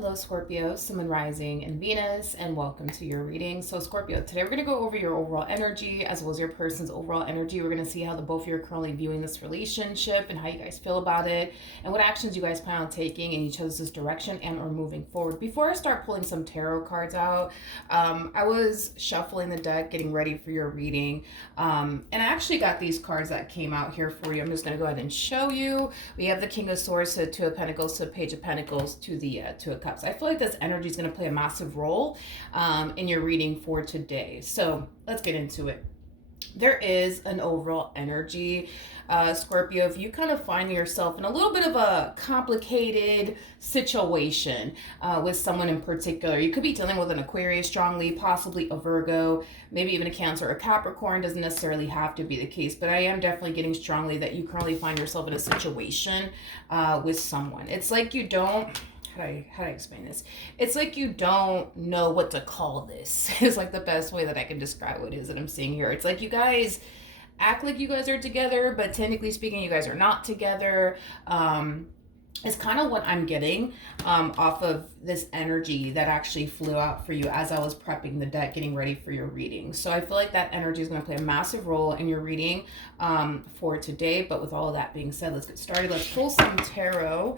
Hello, Scorpio, Sun, Moon, Rising, and Venus, and welcome to your reading. So, Scorpio, today we're going to go over your overall energy as well as your person's overall energy. We're going to see how the both of you are currently viewing this relationship and how you guys feel about it, and what actions you guys plan on taking in each other's direction and or moving forward. Before I start pulling some tarot cards out, I was shuffling the deck, getting ready for your reading, and I actually got these cards that came out here for you. I'm just going to go ahead and show you. We have the King of Swords to Two of Pentacles to Page of Pentacles to the Two of Cups. I feel like this energy is going to play a massive role in your reading for today. So let's get into it. There is an overall energy, Scorpio, if you kind of find yourself in a little bit of a complicated situation with someone in particular. You could be dealing with an Aquarius strongly, possibly a Virgo, maybe even a Cancer or Capricorn. Doesn't necessarily have to be the case, but I am definitely getting strongly that you currently find yourself in a situation with someone. It's like you don't, how do I explain this? It's like you don't know what to call this. It's like the best way that I can describe what it is that I'm seeing here. It's like you guys act like you guys are together, but technically speaking, you guys are not together. It's kind of what I'm getting off of this energy that actually flew out for you as I was prepping the deck, getting ready for your reading. So I feel like that energy is going to play a massive role in your reading for today. But with all of that being said, let's get started. Let's pull some tarot.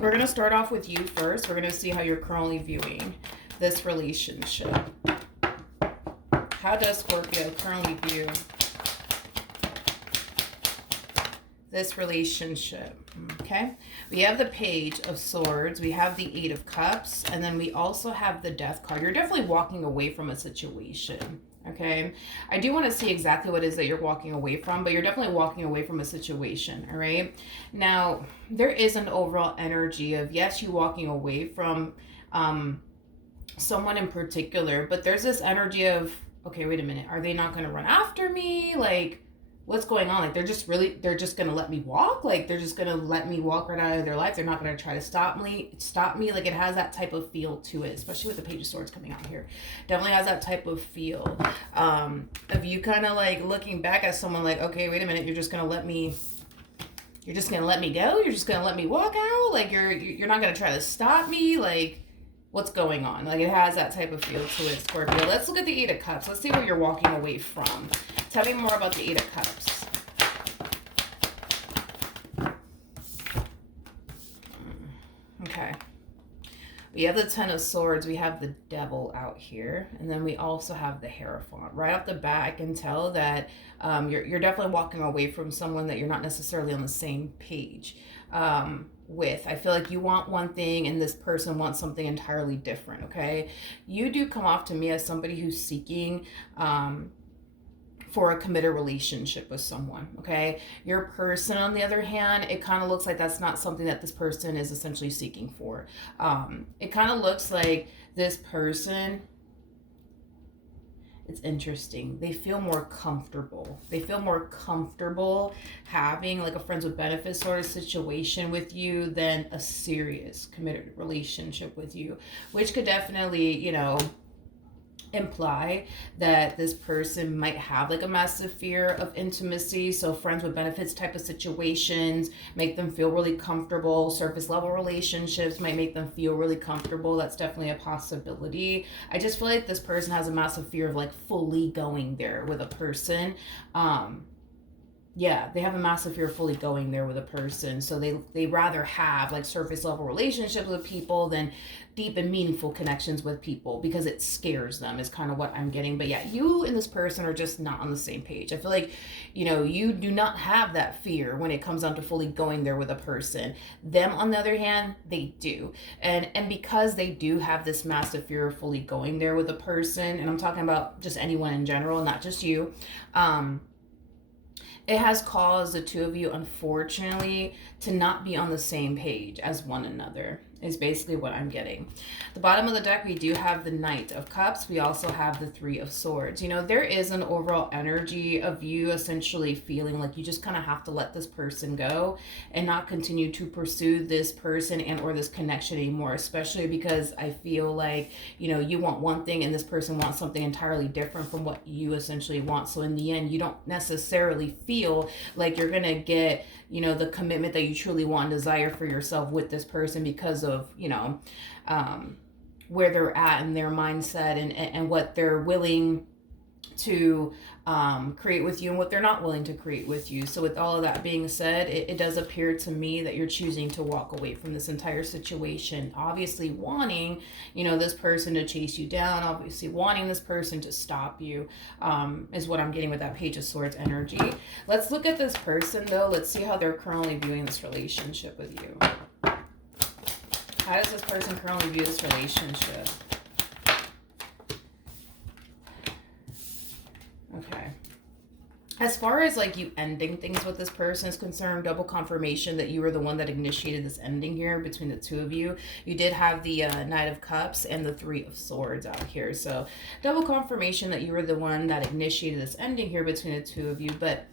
We're going to start off with you first. We're going to see how you're currently viewing this relationship. How does Scorpio currently view this relationship? Okay. We have the Page of Swords. We have the Eight of Cups. And then we also have the Death card. You're definitely walking away from a situation. Okay, I do want to see exactly what it is that you're walking away from, but you're definitely walking away from a situation. All right, now there is an overall energy of, yes, you walking away from someone in particular, but there's this energy of, okay, wait a minute, are they not going to run after me? Like, what's going on? Like, they're just going to let me walk? Like, they're just going to let me walk right out of their life. They're not going to try to stop me. Like, it has that type of feel to it, especially with the Page of Swords coming out here. Definitely has that type of feel of you kind of like looking back at someone like, okay, wait a minute, you're just going to let me go? You're just going to let me walk out? Like, you're not going to try to stop me? Like, what's going on? Like, it has that type of feel to it, Scorpio. Let's look at the Eight of Cups. Let's see where you're walking away from. Tell me more about the Eight of Cups. Okay. We have the Ten of Swords. We have the Devil out here. And then we also have the Hierophant. Right off the bat, I can tell that you're definitely walking away from someone that you're not necessarily on the same page with. I feel like you want one thing and this person wants something entirely different, okay? You do come off to me as somebody who's seeking for a committed relationship with someone, okay? Your person, on the other hand, it kind of looks like that's not something that this person is essentially seeking for. It kind of looks like this person, it's interesting. They feel more comfortable. They feel more comfortable having like a friends with benefits sort of situation with you than a serious committed relationship with you, which could definitely, you know, imply that this person might have like a massive fear of intimacy. So friends with benefits type of situations make them feel really comfortable. Surface level relationships might make them feel really comfortable. That's definitely a possibility. I just feel like this person has a massive fear of like fully going there with a person. Yeah, they have a massive fear of fully going there with a person. So they rather have like surface level relationships with people than deep and meaningful connections with people because it scares them is kind of what I'm getting. But yeah, you and this person are just not on the same page. I feel like, you know, you do not have that fear when it comes down to fully going there with a person. Them, on the other hand, they do. And because they do have this massive fear of fully going there with a person, and I'm talking about just anyone in general, not just you, it has caused the two of you, unfortunately, to not be on the same page as one another, is basically what I'm getting. The bottom of the deck, we do have the Knight of Cups. We also have the Three of Swords. You know, there is an overall energy of you essentially feeling like you just kind of have to let this person go and not continue to pursue this person and or this connection anymore, especially because I feel like, you know, you want one thing and this person wants something entirely different from what you essentially want. So in the end, you don't necessarily feel feel like you're going to get, you know, the commitment that you truly want and desire for yourself with this person because of, you know, where they're at in their mindset and what they're willing to create with you and what they're not willing to create with you. So with all of that being said, it does appear to me that you're choosing to walk away from this entire situation, obviously wanting, you know, this person to chase you down, obviously wanting this person to stop you, is what I'm getting with that Page of Swords energy. Let's look at this person though. Let's see how they're currently viewing this relationship with you. How does this person currently view this relationship? Okay. As far as like you ending things with this person is concerned, double confirmation that you were the one that initiated this ending here between the two of you. You did have the Knight of Cups and the Three of Swords out here. So double confirmation that you were the one that initiated this ending here between the two of you. But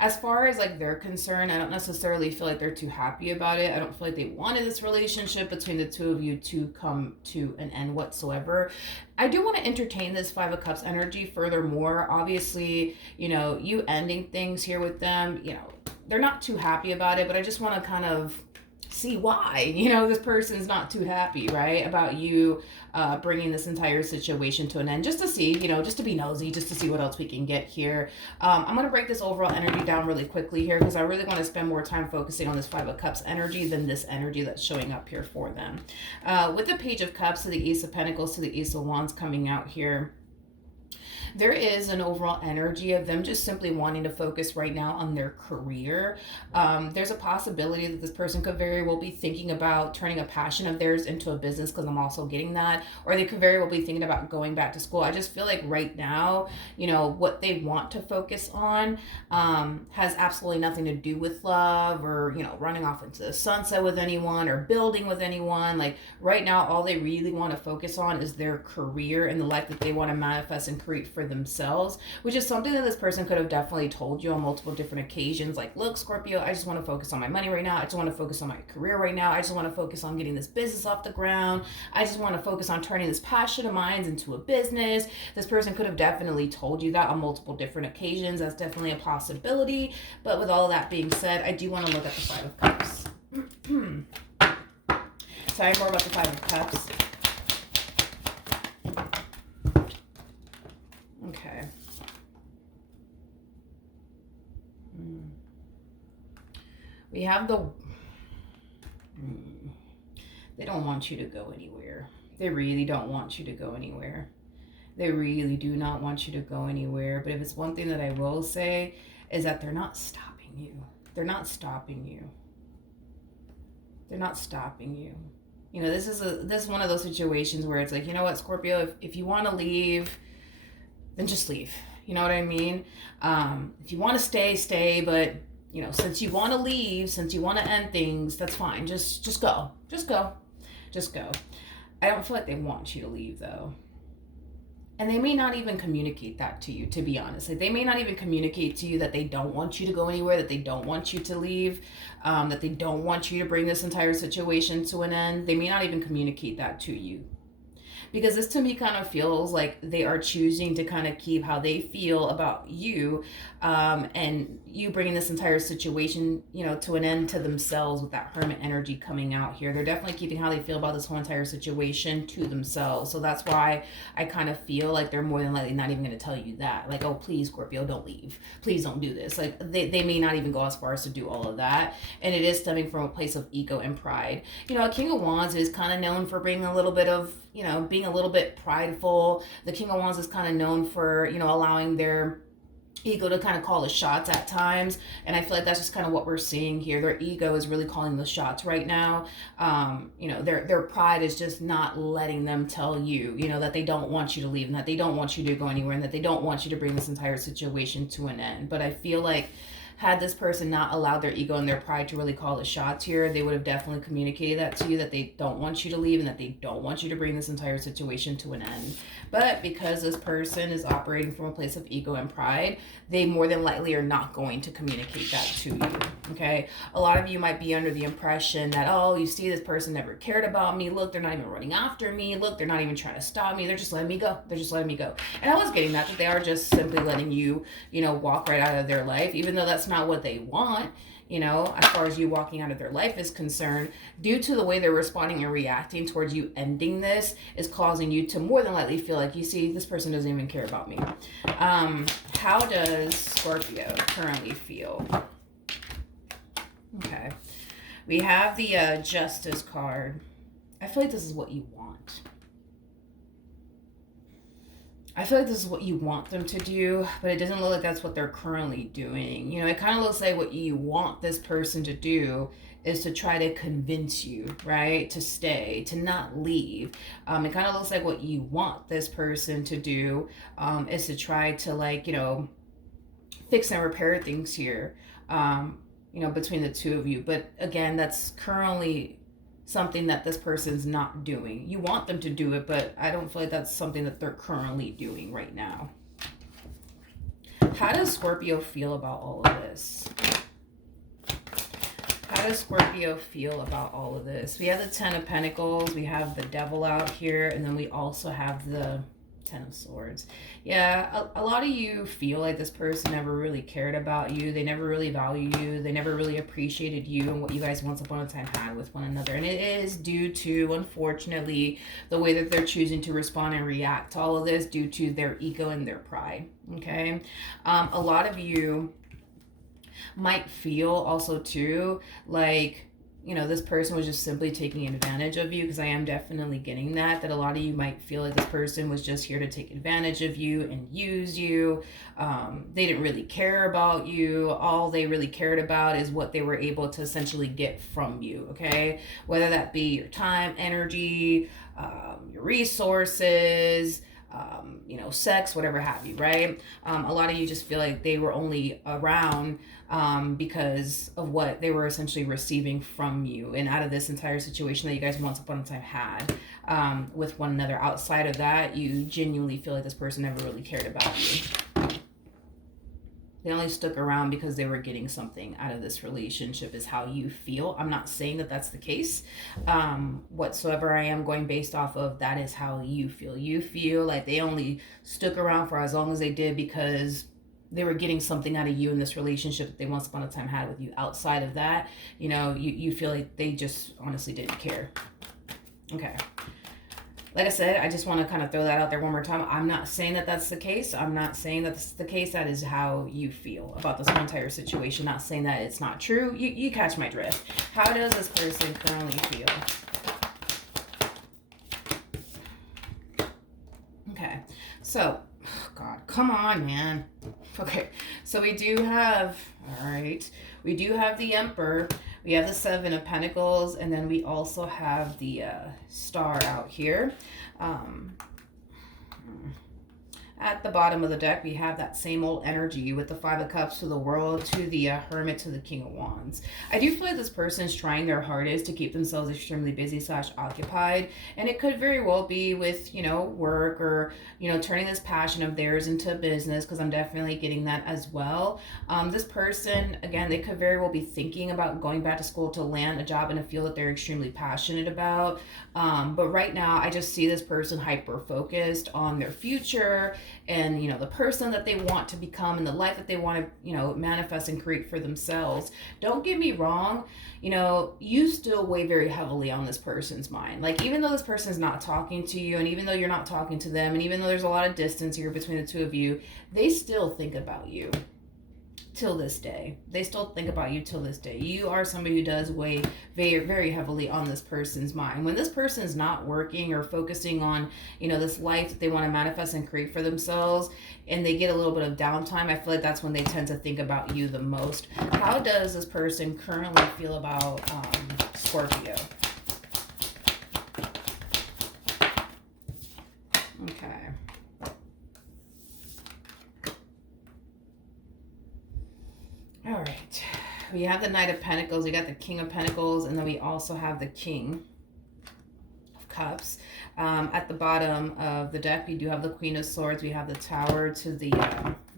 as far as like they're concerned, I don't necessarily feel like they're too happy about it. I don't feel like they wanted this relationship between the two of you to come to an end whatsoever. I do want to entertain this Five of Cups energy furthermore. Obviously, you know, you ending things here with them, you know, they're not too happy about it, but I just want to kind of see why, you know, this person's not too happy, right, about you bringing this entire situation to an end, just to see, you know, just to be nosy, just to see what else we can get here. I'm going to break this overall energy down really quickly here because I really want to spend more time focusing on this Five of Cups energy than this energy that's showing up here for them. With the Page of Cups to the Ace of Pentacles to the Ace of Wands coming out here, there is an overall energy of them just simply wanting to focus right now on their career. There's a possibility that this person could very well be thinking about turning a passion of theirs into a business, because I'm also getting that, or they could very well be thinking about going back to school. I just feel like right now, you know, what they want to focus on has absolutely nothing to do with love or, you know, running off into the sunset with anyone or building with anyone. Like right now, all they really want to focus on is their career and the life that they want to manifest and create for themselves, which is something that this person could have definitely told you on multiple different occasions. Like, look, Scorpio, I just want to focus on my money right now. I just want to focus on my career right now. I just want to focus on getting this business off the ground. I just want to focus on turning this passion of mine into a business. This person could have definitely told you that on multiple different occasions. That's definitely a possibility. But with all of that being said, I do want to look at the Five of Cups. Sorry, more about the Five of Cups. Okay. We have the... They don't want you to go anywhere. They really don't want you to go anywhere. They really do not want you to go anywhere. But if it's one thing that I will say is that they're not stopping you. They're not stopping you. They're not stopping you. You know, this is one of those situations where it's like, you know what, Scorpio, if you want to leave, then just leave. You know what I mean? If you want to stay, stay. But, you know, since you want to leave, since you want to end things, that's fine. Just go. Just go. Just go. I don't feel like they want you to leave, though. And they may not even communicate that to you, to be honest. Like, they may not even communicate to you that they don't want you to go anywhere, that they don't want you to leave, that they don't want you to bring this entire situation to an end. They may not even communicate that to you. Because this to me kind of feels like they are choosing to kind of keep how they feel about you, and you bringing this entire situation, you know, to an end to themselves with that Hermit energy coming out here. They're definitely keeping how they feel about this whole entire situation to themselves. So that's why I kind of feel like they're more than likely not even going to tell you that. Like, oh, please, Scorpio, don't leave. Please don't do this. Like, they may not even go as far as to do all of that. And it is stemming from a place of ego and pride. You know, King of Wands is kind of known for being a little bit of, you know, being a little bit prideful. The King of Wands is kind of known for, you know, allowing their ego to kind of call the shots at times, and I feel like that's just kind of what we're seeing here. Their ego is really calling the shots right now. You know, their pride is just not letting them tell you, you know, that they don't want you to leave and that they don't want you to go anywhere and that they don't want you to bring this entire situation to an end. But I feel like had this person not allowed their ego and their pride to really call the shots here, they would have definitely communicated that to you, that they don't want you to leave and that they don't want you to bring this entire situation to an end. But because this person is operating from a place of ego and pride, they more than likely are not going to communicate that to you, okay? A lot of you might be under the impression that, oh, you see, this person never cared about me. Look, they're not even running after me. Look, they're not even trying to stop me. They're just letting me go. They're just letting me go. And I was getting that they are just simply letting you, you know, walk right out of their life, even though that that's not what they want, you know, as far as you walking out of their life is concerned, due to the way they're responding and reacting towards you ending this is causing you to more than likely feel like, you see, this person doesn't even care about me. How does Scorpio currently feel? Okay. We have the Justice card. I feel like this is what you want. I feel like this is what you want them to do, but it doesn't look like that's what they're currently doing. You know, it kind of looks like what you want this person to do is to try to convince you, right, to stay, to not leave. It kind of looks like what you want this person to do is to try to, like, you know, fix and repair things here, you know, between the two of you. But again, that's currently something that this person's not doing. You want them to do it, but I don't feel like that's something that they're currently doing right now. How does Scorpio feel about all of this? How does Scorpio feel about all of this? We have the Ten of Pentacles, we have the Devil out here, and then we also have the Ten of Swords. Yeah, a lot of you feel like this person never really cared about you. They never really value you. They never really appreciated you and what you guys once upon a time had with one another. And it is due to, unfortunately, the way that they're choosing to respond and react to all of this due to their ego and their pride. Okay? A lot of you might feel also too like, you know, this person was just simply taking advantage of you, because I am definitely getting that a lot of you might feel like this person was just here to take advantage of you and use you. They didn't really care about you. All they really cared about is what they were able to essentially get from you, okay? Whether that be your time, energy, your resources, you know, sex, whatever have you, right? A lot of you just feel like they were only around because of what they were essentially receiving from you and out of this entire situation that you guys once upon a time had with one another. Outside of that, you genuinely feel like this person never really cared about you. They only stuck around because they were getting something out of this relationship, is how you feel. I'm not saying that that's the case whatsoever. I am going based off of that is how you feel. You feel like they only stuck around for as long as they did because they were getting something out of you in this relationship that they once upon a time had with you. Outside of that, you know, you feel like they just honestly didn't care. Okay. Like I said, I just want to kind of throw that out there one more time. I'm not saying that that's the case. I'm not saying that that's the case. That is how you feel about this whole entire situation. Not saying that it's not true. You catch my drift. How does this person currently feel? Okay. So, oh God, come on, man. Okay. So we do have, all right, we do have the Emperor. We have the Seven of Pentacles, and then we also have the Star out here. At the bottom of the deck, we have that same old energy with the Five of Cups to the World, to the Hermit, to the King of Wands. I do feel like this person is trying their hardest to keep themselves extremely busy / occupied. And it could very well be with, you know, work or, you know, turning this passion of theirs into a business, because I'm definitely getting that as well. This person, again, they could very well be thinking about going back to school to land a job in a field that they're extremely passionate about. But right now, I just see this person hyper-focused on their future and, you know, the person that they want to become and the life that they want to, you know, manifest and create for themselves. Don't get me wrong, you know, you still weigh very heavily on this person's mind. Like, even though this person is not talking to you, and even though you're not talking to them, and even though there's a lot of distance here between the two of you, they still think about you. Till this day. They still think about you till this day. You are somebody who does weigh very, very heavily on this person's mind. When this person is not working or focusing on, you know, this life that they want to manifest and create for themselves, and they get a little bit of downtime, I feel like that's when they tend to think about you the most. How does this person currently feel about Scorpio? Okay. All right, we have the Knight of Pentacles, we got the King of Pentacles, and then we also have the King of Cups. At the bottom of the deck, we do have the Queen of Swords, we have the Tower to the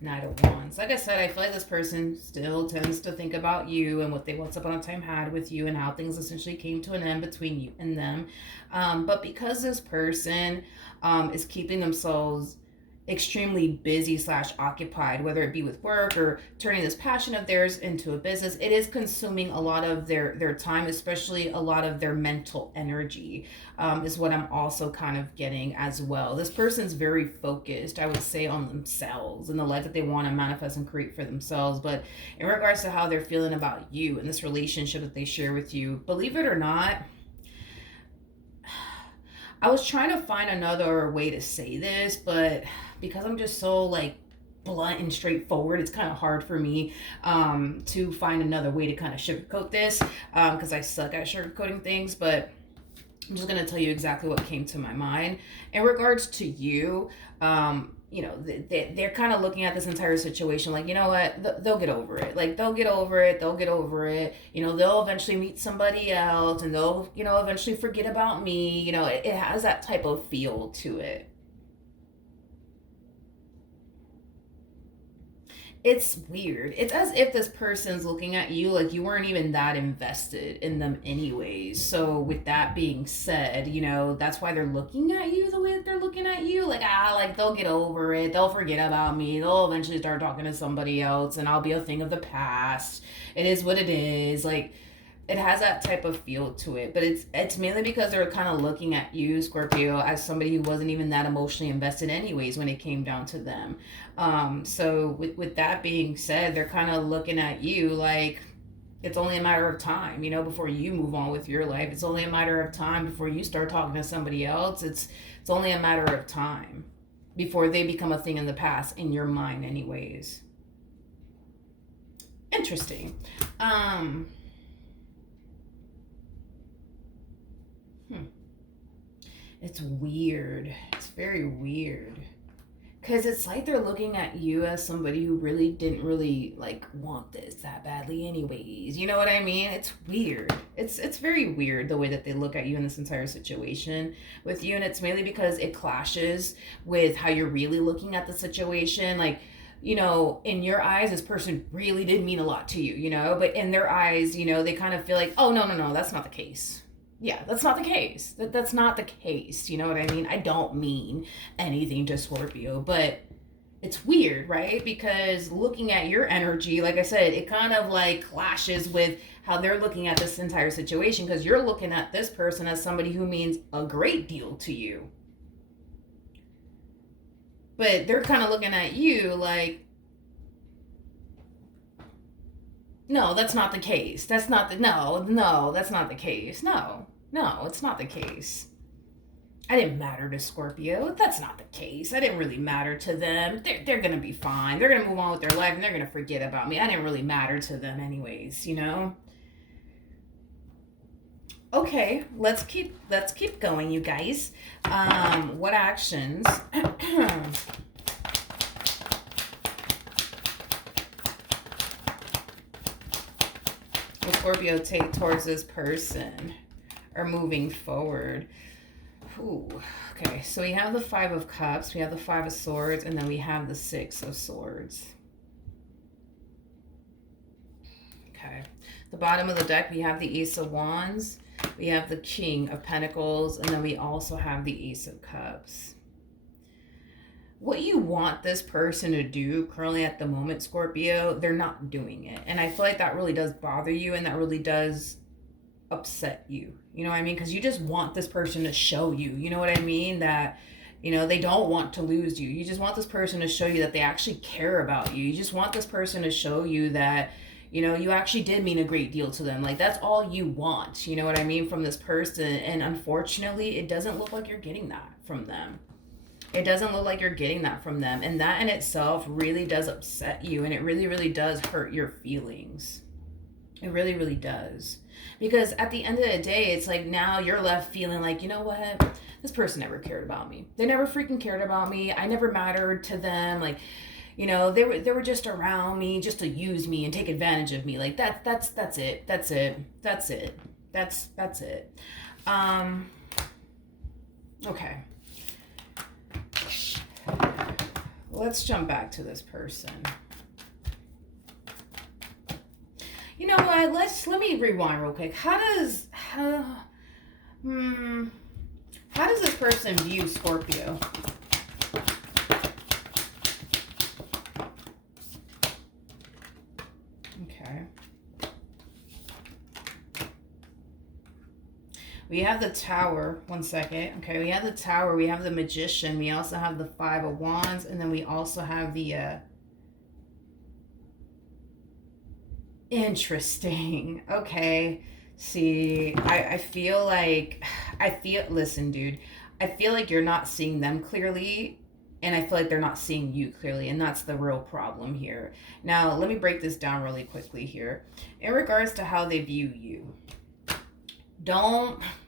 Knight of Wands. Like I said, I feel like this person still tends to think about you and what they once upon a time had with you and how things essentially came to an end between you and them. But because this person is keeping themselves extremely busy / occupied, whether it be with work or turning this passion of theirs into a business. It is consuming a lot of their time, especially a lot of their mental energy, is what I'm also kind of getting as well. This person's very focused, I would say, on themselves and the life that they want to manifest and create for themselves. But in regards to how they're feeling about you and this relationship that they share with you, believe it or not, I was trying to find another way to say this, but because I'm just so like blunt and straightforward, it's kind of hard for me to find another way to kind of sugarcoat this, because I suck at sugarcoating things. But I'm just going to tell you exactly what came to my mind in regards to you. You know, they're kind of looking at this entire situation like, you know what, they'll get over it. Like, they'll get over it. They'll get over it. You know, they'll eventually meet somebody else and they'll, you know, eventually forget about me. You know, it has that type of feel to it. It's weird. It's as if this person's looking at you like you weren't even that invested in them anyways. So with that being said, you know, that's why they're looking at you the way that they're looking at you. Like they'll get over it. They'll forget about me. They'll eventually start talking to somebody else and I'll be a thing of the past. It is what it is. Like, it has that type of feel to it, but it's mainly because they're kind of looking at you, Scorpio, as somebody who wasn't even that emotionally invested anyways when it came down to them. So with that being said, they're kind of looking at you like it's only a matter of time, you know, before you move on with your life. It's only a matter of time before you start talking to somebody else. It's only a matter of time before they become a thing in the past in your mind anyways. Interesting. It's weird. It's very weird. Because it's like they're looking at you as somebody who really didn't really, like, want this that badly anyways. You know what I mean? It's weird. It's very weird the way that they look at you in this entire situation with you. And it's mainly because it clashes with how you're really looking at the situation. Like, you know, in your eyes, this person really did mean a lot to you, you know? But in their eyes, you know, they kind of feel like, oh, no, that's not the case. Yeah, that's not the case. That's not the case. You know what I mean? I don't mean anything to Scorpio, but it's weird, right? Because looking at your energy, like I said, it kind of like clashes with how they're looking at this entire situation, because you're looking at this person as somebody who means a great deal to you. But they're kind of looking at you like, no, that's not the case. That's not the, no, that's not the case. No, it's not the case. I didn't matter to Scorpio. That's not the case. I didn't really matter to them. They're going to be fine. They're going to move on with their life and they're going to forget about me. I didn't really matter to them anyways, you know? Okay, let's keep going, you guys. What actions will Scorpio take towards this person or moving forward? Ooh, okay, so we have the Five of Cups, we have the Five of Swords, and then we have the Six of Swords. Okay, the bottom of the deck, we have the Ace of Wands, we have the King of Pentacles, and then we also have the Ace of Cups. What you want this person to do currently at the moment, Scorpio, they're not doing it. And I feel like that really does bother you and that really does upset you. You know what I mean? Because you just want this person to show you, you know what I mean? That, you know, they don't want to lose you. You just want this person to show you that they actually care about you. You just want this person to show you that, you know, you actually did mean a great deal to them. Like, that's all you want, you know what I mean, from this person. And unfortunately, it doesn't look like you're getting that from them. It doesn't look like you're getting that from them. And that in itself really does upset you. And it really, really does hurt your feelings. It really, really does. Because at the end of the day, it's like now you're left feeling like, you know what? This person never cared about me. They never freaking cared about me. I never mattered to them. Like, you know, they were just around me just to use me and take advantage of me. Like that's it. That's it. Okay. Let's jump back to this person. You know what? Let me rewind real quick. How does this person view Scorpio? We have the Tower. One second. Okay, we have the Tower. We have the Magician. We also have the Five of Wands. And then we also have the... Interesting. Okay. See, I feel like... Listen, dude. I feel like you're not seeing them clearly. And I feel like they're not seeing you clearly. And that's the real problem here. Now, let me break this down really quickly here. In regards to how they view you.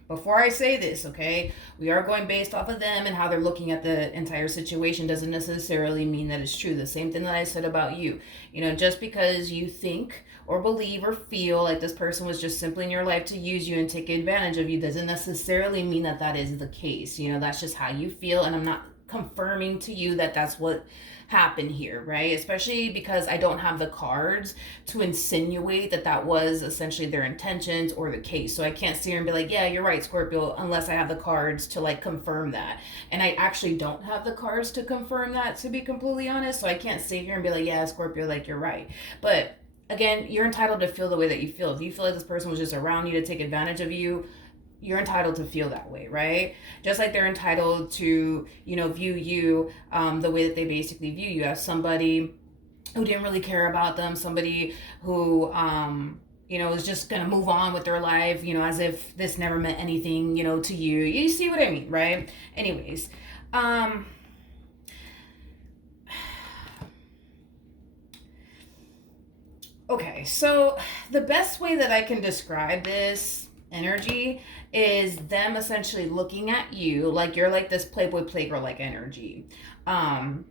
Before I say this, okay, we are going based off of them and how they're looking at the entire situation doesn't necessarily mean that it's true. The same thing that I said about you. You know, just because you think or believe or feel like this person was just simply in your life to use you and take advantage of you doesn't necessarily mean that that is the case. You know, that's just how you feel, and I'm not confirming to you that that's what happened here, right? Especially because I don't have the cards to insinuate that that was essentially their intentions or the case. So I can't sit here and be like, yeah, you're right, Scorpio, unless I have the cards to like confirm that. And I actually don't have the cards to confirm that, to be completely honest. So I can't sit here and be like, yeah, Scorpio, like you're right. But again, you're entitled to feel the way that you feel. If you feel like this person was just around you to take advantage of you, you're entitled to feel that way, right? Just like they're entitled to, you know, view you the way that they basically view you as somebody who didn't really care about them, somebody who, you know, is just going to move on with their life, you know, as if this never meant anything, you know, to you. You see what I mean, right? Anyways, okay, so the best way that I can describe this energy is them essentially looking at you like you're like this playboy playgirl like energy, and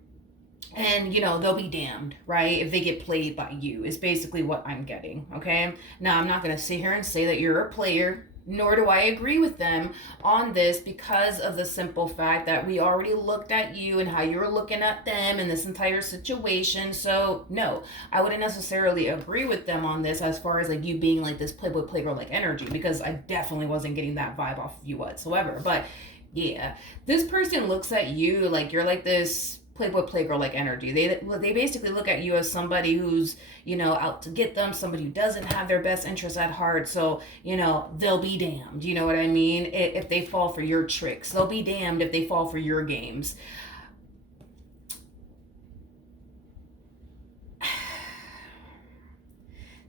you know they'll be damned, right, if they get played by you is basically what I'm getting. Okay, now I'm not going to sit here and say that you're a player, nor do I agree with them on this, because of the simple fact that we already looked at you and how you were looking at them in this entire situation. So no, I wouldn't necessarily agree with them on this as far as like you being like this playboy playgirl like energy, because I definitely wasn't getting that vibe off of you whatsoever. But yeah, this person looks at you like you're like this playboy playgirl like energy. They basically look at you as somebody who's, you know, out to get them, somebody who doesn't have their best interests at heart. So, you know, they'll be damned, you know what I mean, if they fall for your tricks. They'll be damned if they fall for your games.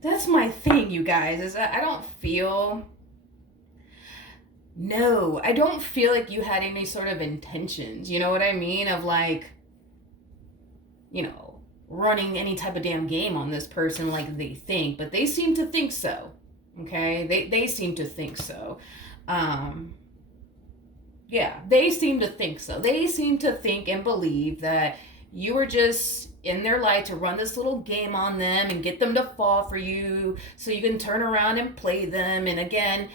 That's my thing, you guys, is that I don't feel like you had any sort of intentions, you know what I mean, of like, you know, running any type of damn game on this person like they think, but they seem to think so. Okay, they seem to think so. Yeah, they seem to think so. They seem to think and believe that you were just in their life to run this little game on them and get them to fall for you so you can turn around and play them. And again,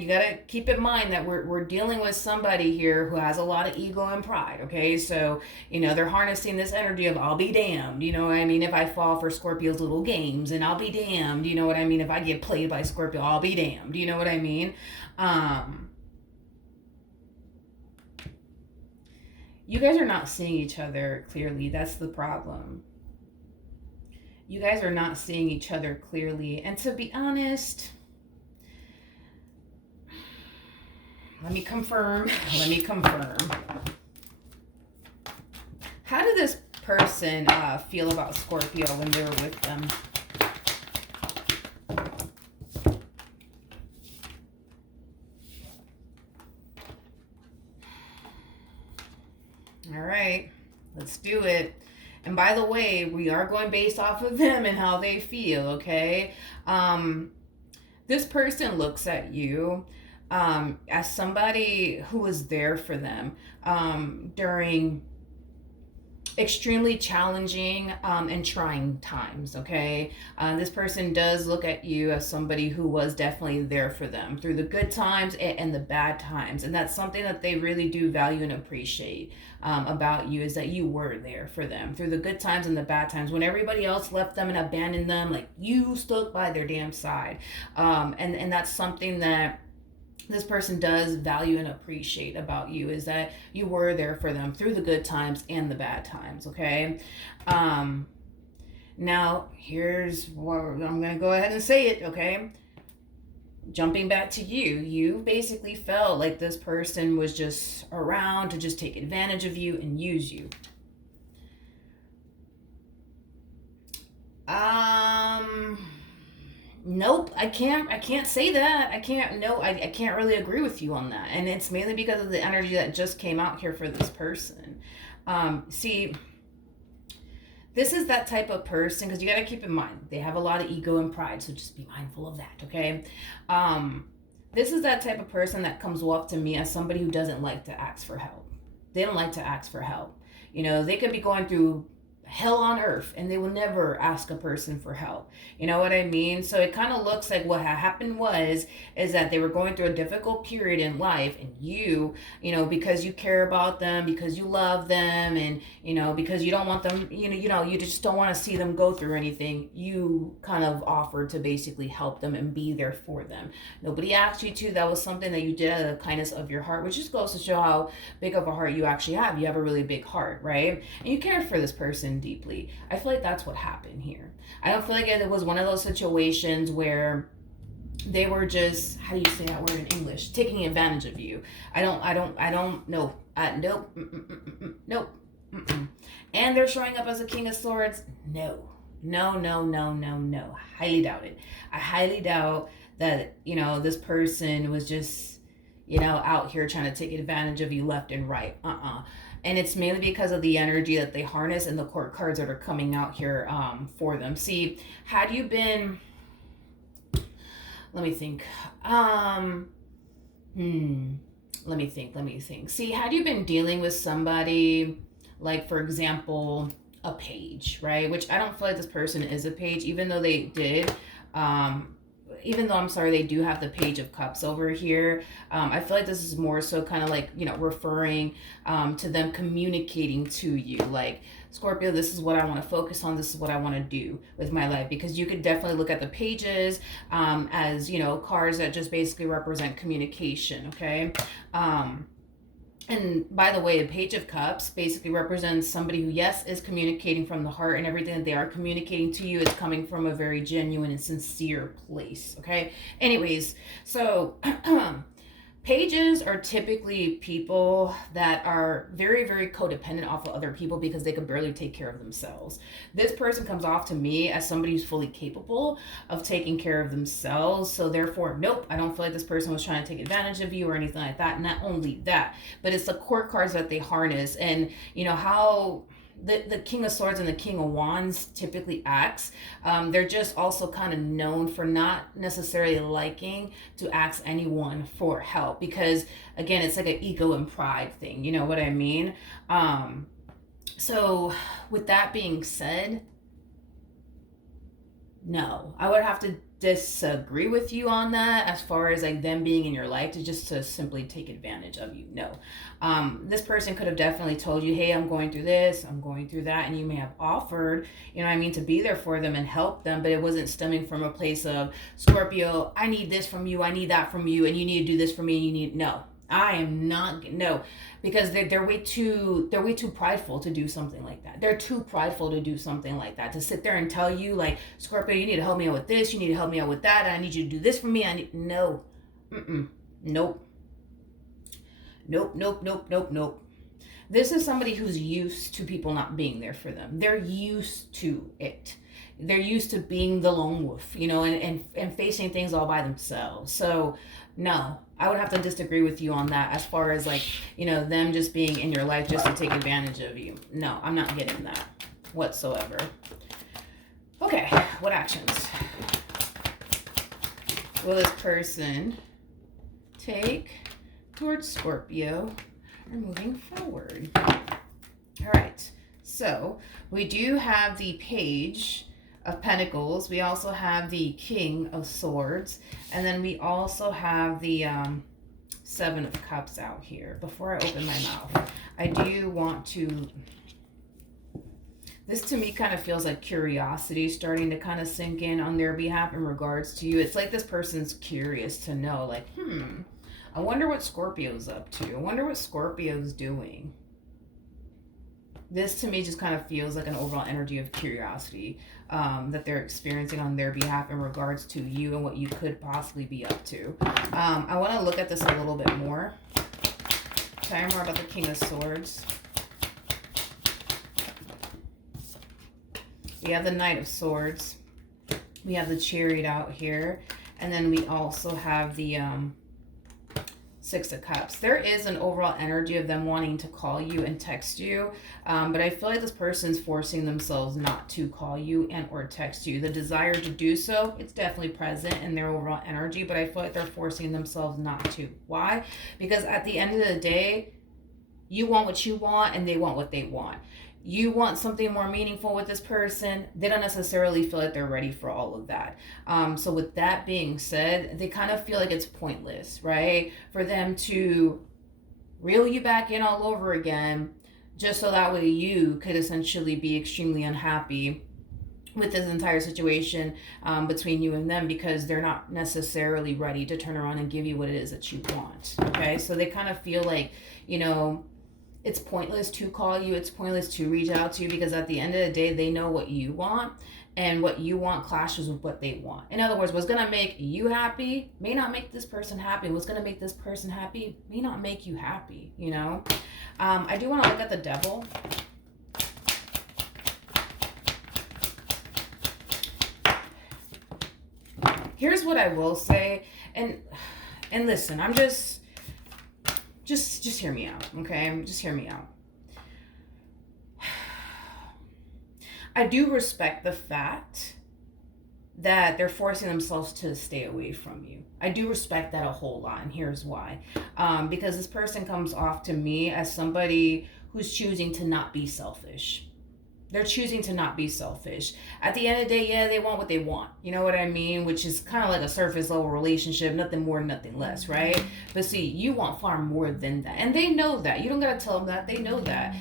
you got to keep in mind that we're dealing with somebody here who has a lot of ego and pride, okay? So, you know, they're harnessing this energy of I'll be damned, you know what I mean, if I fall for Scorpio's little games, and I'll be damned, you know what I mean, if I get played by Scorpio, I'll be damned, you know what I mean? You guys are not seeing each other clearly. That's the problem. You guys are not seeing each other clearly. And to be honest, let me confirm. How did this person feel about Scorpio when they were with them? All right, let's do it. And by the way, we are going based off of them and how they feel, okay? This person looks at you as somebody who was there for them during extremely challenging and trying times, okay? This person does look at you as somebody who was definitely there for them through the good times and the bad times. And that's something that they really do value and appreciate about you, is that you were there for them through the good times and the bad times. When everybody else left them and abandoned them, like, you stuck by their damn side. And that's something that this person does value and appreciate about you, is that you were there for them through the good times and the bad times, okay? Now, here's what I'm going to go ahead and say it, okay? jumping back to you, you basically felt like this person was just around to just take advantage of you and use you. Nope, I can't say that. I can't, no, I can't really agree with you on that. And it's mainly because of the energy that just came out here for this person. See, this is that type of person, because you got to keep in mind, they have a lot of ego and pride, so just be mindful of that, okay? This is that type of person that comes off to me as somebody who doesn't like to ask for help. They don't like to ask for help. You know, they could be going through hell on earth and they will never ask a person for help. You know what I mean? So it kind of looks like what happened is that they were going through a difficult period in life, and you know, because you care about them, because you love them, and you know, because you don't want them, you just don't want to see them go through anything, you kind of offered to basically help them and be there for them. Nobody asked you to. That was something that you did out of the kindness of your heart, which just goes to show how big of a heart you actually have. You have a really big heart, right? And you cared for this person deeply. I feel like that's what happened here. I don't feel like it was one of those situations where they were just, how do you say that word in English, taking advantage of you. I don't know. Nope. Nope. And they're showing up as a King of Swords. No. Highly doubt it. I highly doubt that, you know, this person was just, you know, out here trying to take advantage of you left and right. And it's mainly because of the energy that they harness and the court cards that are coming out here for them. See, had you been, let me think. Let me think. See, had you been dealing with somebody, like, for example, a page, right? Which I don't feel like this person is a page, even though they did. Even though, I'm sorry, they do have the Page of Cups over here. I feel like this is more so kind of like, you know, referring to them communicating to you. Like, Scorpio, this is what I want to focus on. This is what I want to do with my life. Because you could definitely look at the pages as, you know, cards that just basically represent communication, okay? And by the way, a Page of Cups basically represents somebody who, yes, is communicating from the heart, and everything that they are communicating to you is coming from a very genuine and sincere place, okay? Anyways, so pages are typically people that are very, very codependent off of other people because they can barely take care of themselves. This person comes off to me as somebody who's fully capable of taking care of themselves. So therefore, nope, I don't feel like this person was trying to take advantage of you or anything like that. Not only that, but it's the court cards that they harness, and you know how the King of Swords and the King of Wands typically acts. They're just also kind of known for not necessarily liking to ask anyone for help, because again, it's like an ego and pride thing. You know what I mean? So with that being said, no, I would have to disagree with you on that, as far as like them being in your life to simply take advantage of you. No. This person could have definitely told you, hey, I'm going through this, I'm going through that, and you may have offered, you know what I mean, to be there for them and help them, but it wasn't stemming from a place of, Scorpio, I need this from you, I need that from you, and you need to do this for me, and you need, no. I am not, no, because they're way too prideful to do something like that. They're too prideful to do something like that, to sit there and tell you like, Scorpio, you need to help me out with this, you need to help me out with that, I need you to do this for me. No. Nope. This is somebody who's used to people not being there for them. They're used to it. They're used to being the lone wolf, you know, and facing things all by themselves. So no, I would have to disagree with you on that, as far as like, you know, them just being in your life just to take advantage of you. No, I'm not getting that whatsoever. Okay, what actions will this person take towards Scorpio or moving forward? All right, so we do have the Page of Pentacles. We also have the King of Swords, and then we also have the Seven of Cups out here. Before I open my mouth, I do want to, this to me kind of feels like curiosity starting to kind of sink in on their behalf in regards to you. It's like this person's curious to know, like, I wonder what Scorpio's up to. I wonder what Scorpio's doing. This to me just kind of feels like an overall energy of curiosity that they're experiencing on their behalf in regards to you and what you could possibly be up to. I want to look at this a little bit more. Tell me more about the King of Swords. We have the Knight of Swords. We have the Chariot out here. And then we also have the Six of Cups. There is an overall energy of them wanting to call you and text you. But I feel like this person's forcing themselves not to call you and or text you. The desire to do so, it's definitely present in their overall energy. But I feel like they're forcing themselves not to. Why? Because at the end of the day, you want what you want and they want what they want. You want something more meaningful with this person. They don't necessarily feel like they're ready for all of that. So with that being said, they kind of feel like it's pointless, right? For them to reel you back in all over again, just so that way you could essentially be extremely unhappy with this entire situation between you and them, because they're not necessarily ready to turn around and give you what it is that you want. Okay, so they kind of feel like, you know, it's pointless to call you. It's pointless to reach out to you, because at the end of the day, they know what you want, and what you want clashes with what they want. In other words, what's going to make you happy may not make this person happy. What's going to make this person happy may not make you happy, you know? I do want to look at the Devil. Here's what I will say, and listen, I'm just hear me out, okay? Just hear me out. I do respect the fact that they're forcing themselves to stay away from you. I do respect that a whole lot, and here's why. Because this person comes off to me as somebody who's choosing to not be selfish. They're choosing to not be selfish. At the end of the day, yeah, they want what they want. You know what I mean? Which is kind of like a surface level relationship, nothing more, nothing less, right? But see, you want far more than that. And they know that. You don't got to tell them that. They know that.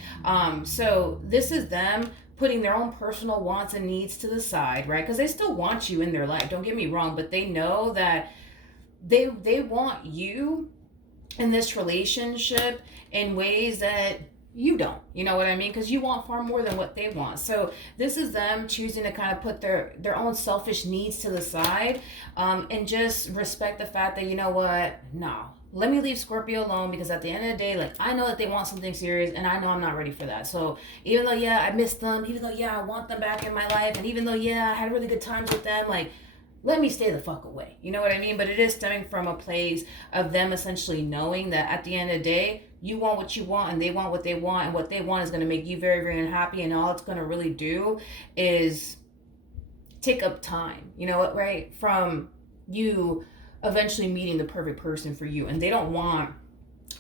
So this is them putting their own personal wants and needs to the side, right? Because they still want you in their life. Don't get me wrong. But they know that they want you in this relationship in ways that you don't, you know what I mean? Because you want far more than what they want. So this is them choosing to kind of put their own selfish needs to the side, and just respect the fact that, you know what, no, let me leave Scorpio alone, because at the end of the day, like, I know that they want something serious, and I know I'm not ready for that. So even though, yeah, I miss them, even though, yeah, I want them back in my life, and even though, yeah, I had really good times with them, like, let me stay the fuck away. You know what I mean? But it is stemming from a place of them essentially knowing that at the end of the day, you want what you want and they want what they want, and what they want is going to make you very, very unhappy, and all it's going to really do is take up time, you know what, right? From you eventually meeting the perfect person for you, and they don't want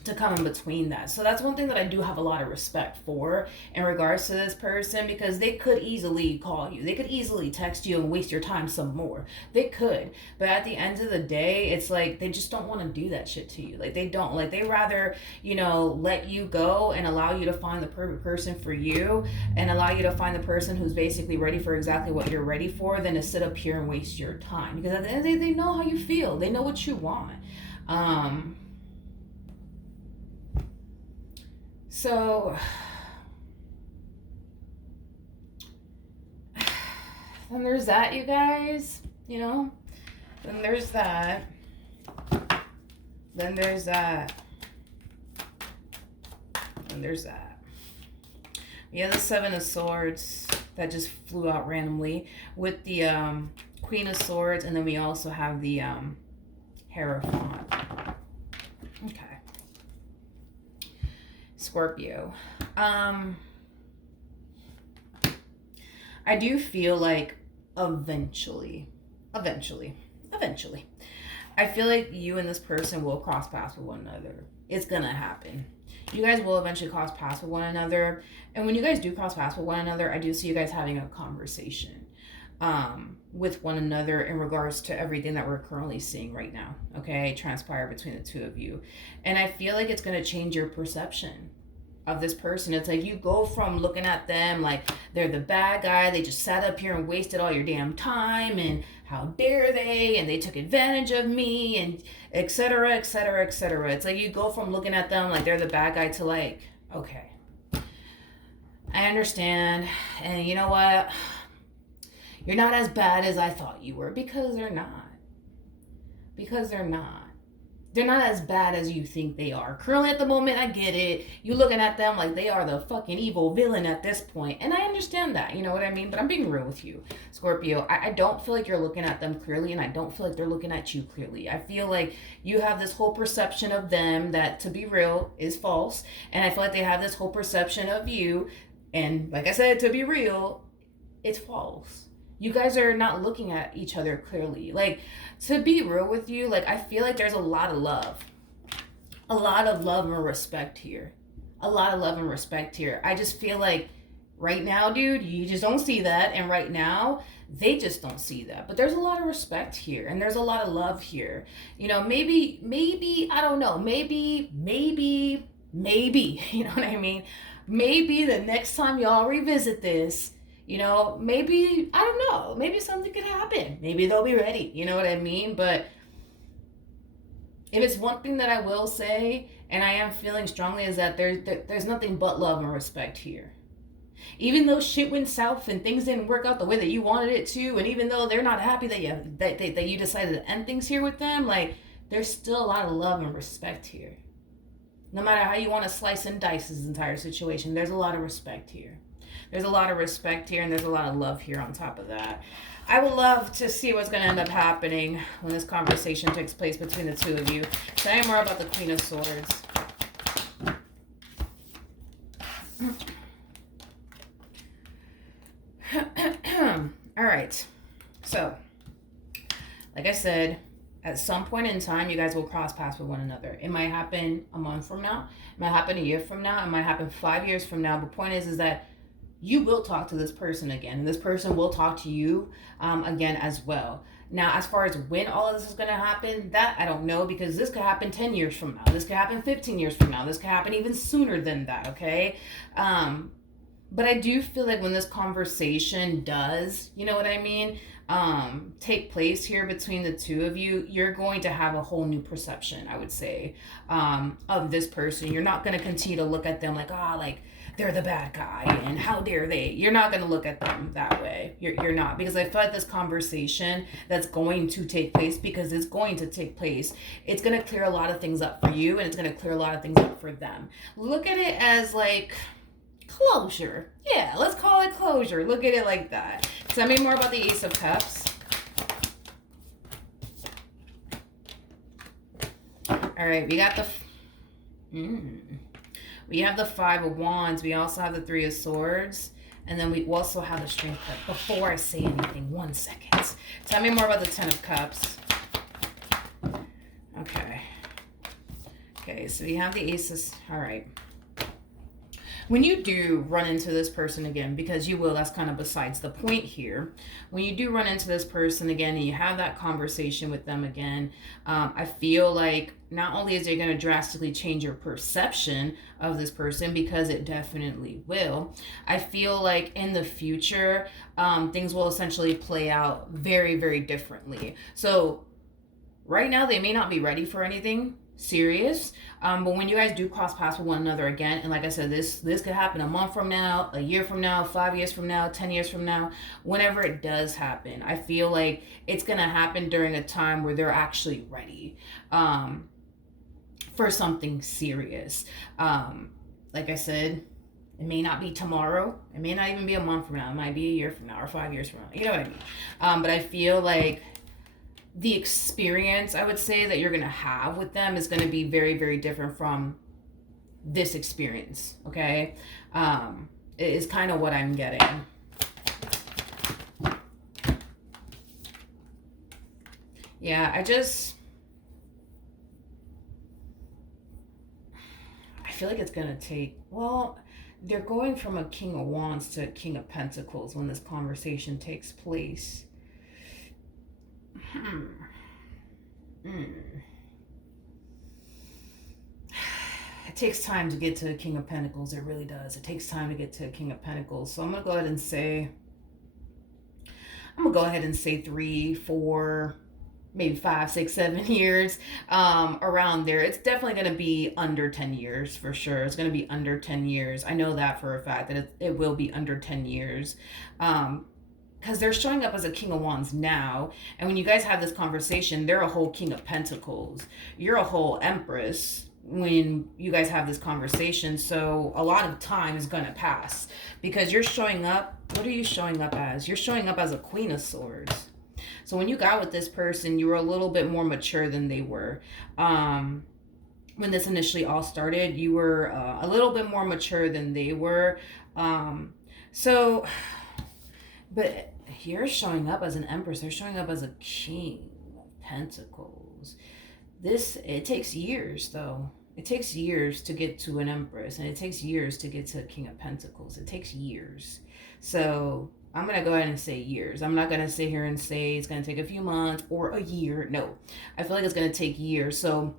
to come in between that. So that's one thing that I do have a lot of respect for in regards to this person, because they could easily call you, they could easily text you and waste your time some more. They could, but at the end of the day, it's like they just don't want to do that shit to you. Like, they don't, like, they rather, you know, let you go and allow you to find the perfect person for you, and allow you to find the person who's basically ready for exactly what you're ready for, than to sit up here and waste your time. Because at the end of the day, they know how you feel, they know what you want. So, then there's that, you guys, you know, then there's that, then there's that, and there's that. We have the Seven of Swords that just flew out randomly with the Queen of Swords, and then we also have the Hierophant. Okay. Scorpio. I do feel like eventually, I feel like you and this person will cross paths with one another. It's gonna happen. You guys will eventually cross paths with one another. And when you guys do cross paths with one another, I do see you guys having a conversation with one another in regards to everything that we're currently seeing right now, okay, transpire between the two of you. And I feel like it's going to change your perception of this person. It's like you go from looking at them like they're the bad guy, they just sat up here and wasted all your damn time, and how dare they, and they took advantage of me, and etc., etc., etc. It's like you go from looking at them like they're the bad guy to like, okay, I understand. And you know what? You're not as bad as I thought you were, because they're not. Because they're not. They're not as bad as you think they are. Currently, at the moment, I get it. You looking at them like they are the fucking evil villain at this point. And I understand that, you know what I mean? But I'm being real with you, Scorpio. I don't feel like you're looking at them clearly, and I don't feel like they're looking at you clearly. I feel like you have this whole perception of them that, to be real, is false. And I feel like they have this whole perception of you. And like I said, to be real, it's false. You guys are not looking at each other clearly. Like, to be real with you, like, I feel like there's a lot of love. A lot of love and respect here. A lot of love and respect here. I just feel like right now, dude, you just don't see that. And right now, they just don't see that. But there's a lot of respect here. And there's a lot of love here. You know, maybe, I don't know. Maybe, you know what I mean? Maybe the next time y'all revisit this, you know, maybe, I don't know, maybe something could happen. Maybe they'll be ready. You know what I mean? But if it's one thing that I will say, and I am feeling strongly, is that there's nothing but love and respect here. Even though shit went south and things didn't work out the way that you wanted it to, and even though they're not happy that you decided to end things here with them, like, there's still a lot of love and respect here. No matter how you want to slice and dice this entire situation, there's a lot of respect here. There's a lot of respect here, and there's a lot of love here on top of that. I would love to see what's going to end up happening when this conversation takes place between the two of you. Tell me more about the Queen of Swords. All right. So, like I said, at some point in time, you guys will cross paths with one another. It might happen a month from now. It might happen a year from now. It might happen 5 years from now. The point is that you will talk to this person again, and this person will talk to you again as well. Now, as far as when all of this is going to happen, that I don't know, because this could happen 10 years from now. This could happen 15 years from now. This could happen even sooner than that, okay? But I do feel like when this conversation does, you know what I mean, take place here between the two of you, you're going to have a whole new perception, I would say, of this person. You're not going to continue to look at them like, like, they're the bad guy and how dare they. You're not going to look at them that way. You're not. Because I feel like this conversation that's going to take place, because it's going to take place, it's going to clear a lot of things up for you, and it's going to clear a lot of things up for them. Look at it as like closure. Yeah, let's call it closure. Look at it like that. Tell me more about the Ace of Cups. All right, we got the... We have the Five of Wands. We also have the Three of Swords. And then we also have the Strength card. Before I say anything, 1 second. Tell me more about the Ten of Cups. Okay. Okay, so we have the Aces. All right. When you do run into this person again, because you will, that's kind of besides the point here. When you do run into this person again and you have that conversation with them again, I feel like not only is it going to drastically change your perception of this person, because it definitely will, I feel like in the future, things will essentially play out very, very differently. So right now, they may not be ready for anything serious, but when you guys do cross paths with one another again, and like I said, this could happen a month from now, a year from now, 5 years from now, 10 years from now, whenever it does happen, I feel like it's gonna happen during a time where they're actually ready for something serious. Like I said, it may not be tomorrow, it may not even be a month from now, it might be a year from now or 5 years from now, you know what I mean? But I feel like the experience, I would say, that you're going to have with them is going to be very, very different from this experience, okay? It is kind of what I'm getting. Yeah, I feel like it's going to take, well, they're going from a King of Wands to a King of Pentacles when this conversation takes place. It takes time to get to a King of Pentacles. It really does. It takes time to get to a King of Pentacles. So I'm going to go ahead and say 3, 4, maybe 5, 6, 7 years, around there. It's definitely going to be under 10 years for sure. It's going to be under 10 years. I know that for a fact that it will be under 10 years. Because they're showing up as a King of Wands now. And when you guys have this conversation, they're a whole King of Pentacles. You're a whole Empress when you guys have this conversation. So a lot of time is going to pass because you're showing up. What are you showing up as? You're showing up as a Queen of Swords. So when you got with this person, you were a little bit more mature than they were. When this initially all started, you were a little bit more mature than they were. So, but you're showing up as an Empress. They're showing up as a King of Pentacles. It takes years, though. It takes years to get to an Empress, and it takes years to get to a King of Pentacles. It takes years. So I'm going to go ahead and say years. I'm not going to sit here and say it's going to take a few months or a year. No, I feel like it's going to take years. So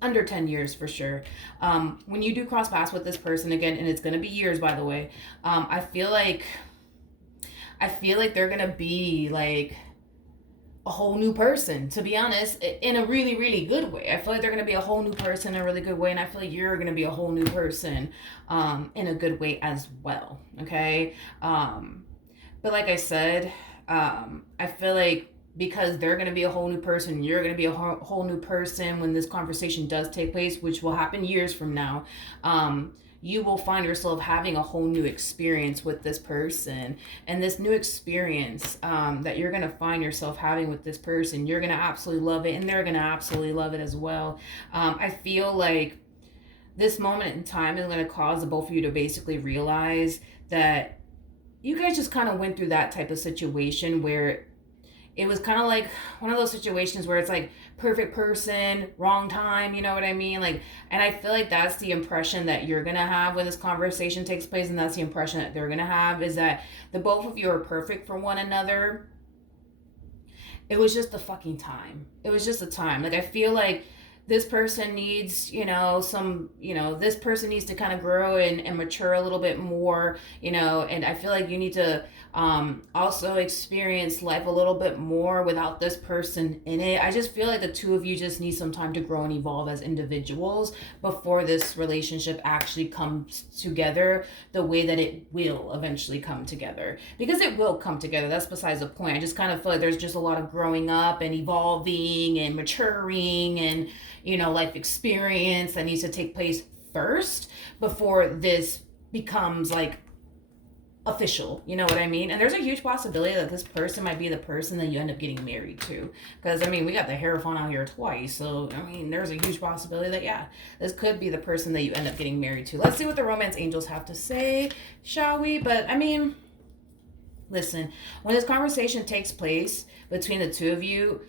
under 10 years for sure. When you do cross paths with this person again, and it's going to be years, by the way, I feel like they're going to be like a whole new person, to be honest, in a really, really good way. I feel like they're going to be a whole new person in a really good way. And I feel like you're going to be a whole new person in a good way as well. Okay. But like I said, I feel like because they're going to be a whole new person, you're going to be a whole new person when this conversation does take place, which will happen years from now. You will find yourself having a whole new experience with this person. And this new experience that you're going to find yourself having with this person, you're going to absolutely love it. And they're going to absolutely love it as well. I feel like this moment in time is going to cause the both of you to basically realize that you guys just kind of went through that type of situation where it was kind of like one of those situations where it's like perfect person, wrong time, you know what I mean? Like, and I feel like that's the impression that you're going to have when this conversation takes place. And that's the impression that they're going to have, is that the both of you are perfect for one another. It was just the fucking time. It was just the time. Like, I feel like this person needs, this person needs to kind of grow and mature a little bit more, and I feel like you need to also experience life a little bit more without this person in it. I just feel like the two of you just need some time to grow and evolve as individuals before this relationship actually comes together the way that it will eventually come together, because it will come together. That's besides the point. I just kind of feel like there's just a lot of growing up and evolving and maturing and life experience that needs to take place first before this becomes like official, you know what I mean? And there's a huge possibility that this person might be the person that you end up getting married to, because we got the Hierophant out here twice, so there's a huge possibility that this could be the person that you end up getting married to. Let's see what the romance angels have to say, shall we? But listen, when this conversation takes place between the two of you,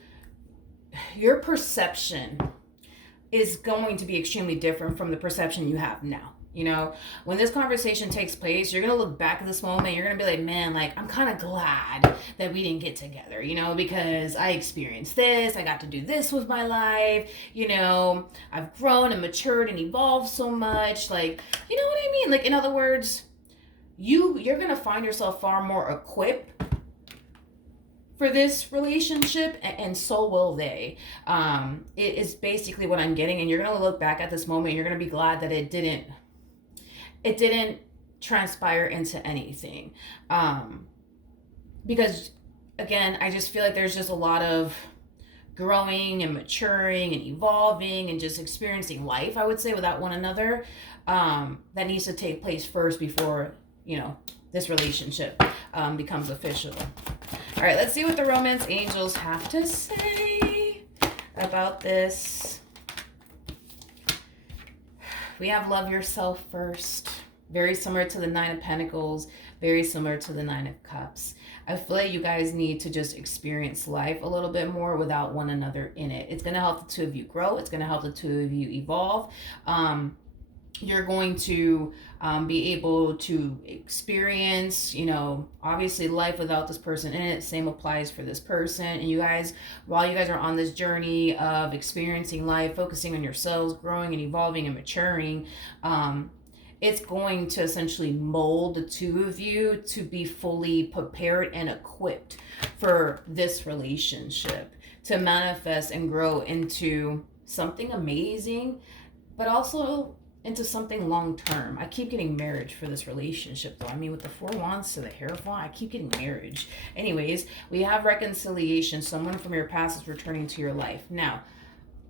your perception is going to be extremely different from the perception you have now. When this conversation takes place, you're going to look back at this moment. You're going to be like, man, like, I'm kind of glad that we didn't get together, because I experienced this. I got to do this with my life. I've grown and matured and evolved so much. Like, you know what I mean? Like, in other words, you're going to find yourself far more equipped for this relationship, and so will they. It is basically what I'm getting, and you're going to look back at this moment and you're going to be glad that it didn't transpire into anything. Because again, I just feel like there's just a lot of growing and maturing and evolving and just experiencing life, I would say, without one another, that needs to take place first before, this relationship becomes official. All right, let's see what the romance angels have to say about this. We have love yourself first. Very similar to the Nine of Pentacles. Very similar to the Nine of Cups. I feel like you guys need to just experience life a little bit more without one another in it. It's going to help the two of you grow. It's going to help the two of you evolve. You're going to be able to experience, obviously life without this person in it. Same applies for this person. And you guys, while you guys are on this journey of experiencing life, focusing on yourselves, growing and evolving and maturing, it's going to essentially mold the two of you to be fully prepared and equipped for this relationship. to manifest and grow into something amazing, but also into something long term. I keep getting marriage for this relationship though. I mean, with the Four Wands to the Hierophant, I keep getting marriage. Anyways, we have reconciliation. Someone from your past is returning to your life. Now,